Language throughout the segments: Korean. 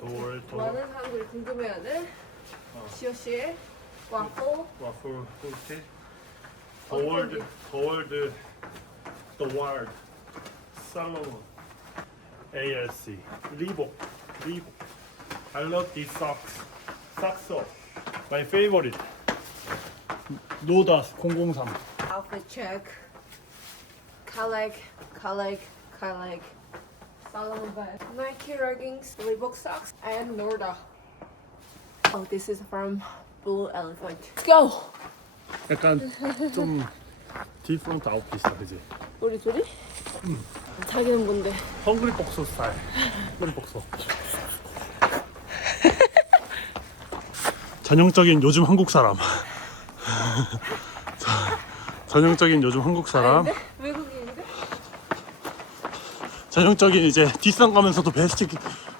더월 더 많은 사람들이 궁금해하는 어. 시오 씨의 와플 와플 홀테 더월드 더월드 Wild 살로몬 ALC 리복 리복 I love these socks socks off my favorite 노다스 003 outfit check Kaleg Kaleg Kaleg Salomon bag Nike leggings Reebok socks and Norda Oh this is from Blue Elephant Let's go 약간 좀 디프런트 아웃핏이다 그지? 우리 둘이? 자기는 뭔데? 헝그리 복서 스타일 헝그리 복서 전형적인 요즘 한국 사람 전형적인 요즘 한국 사람 아닌데? 전형적인 이제 뒷산 가면서도 베스트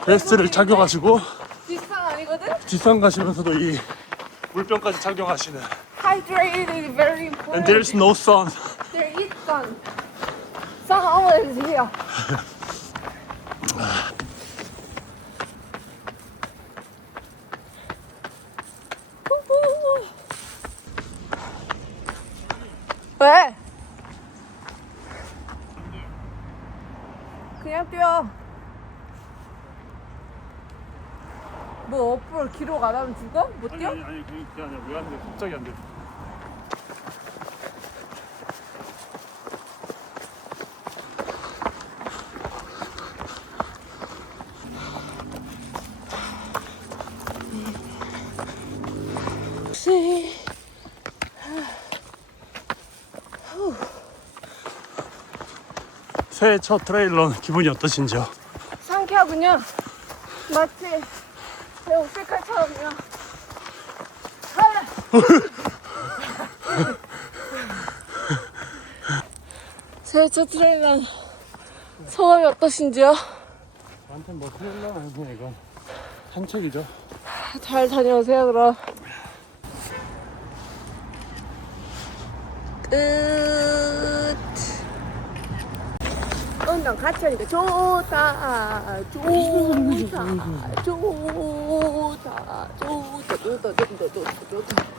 베스트를 착용하시고 비싼 아니거든? 뒷산 가시면서도 이 물병까지 착용하시는 Hydrated is very important and there's no sun There is sun Sun always here. 왜? 그냥 뛰어. 뭐 어플 기록 안 하면 죽어? 못 뛰어? 아니 아니 그게 아니라 왜안 돼? 갑자기 안 돼. 혹 새해 첫 트레일런 기분이 어떠신지요? 상쾌하군요. 마치 제 옥색깔처럼요. 새해 첫 트레일런 소감이 어떠신지요? 나한테 뭐 트레일런 아니고 이건 산책이죠. 잘 다녀오세요 그럼. 끝. 운동 같이 하니까 좋다 좋다 좋다 좋다 좋다 좋다 좋다 좋다 좋다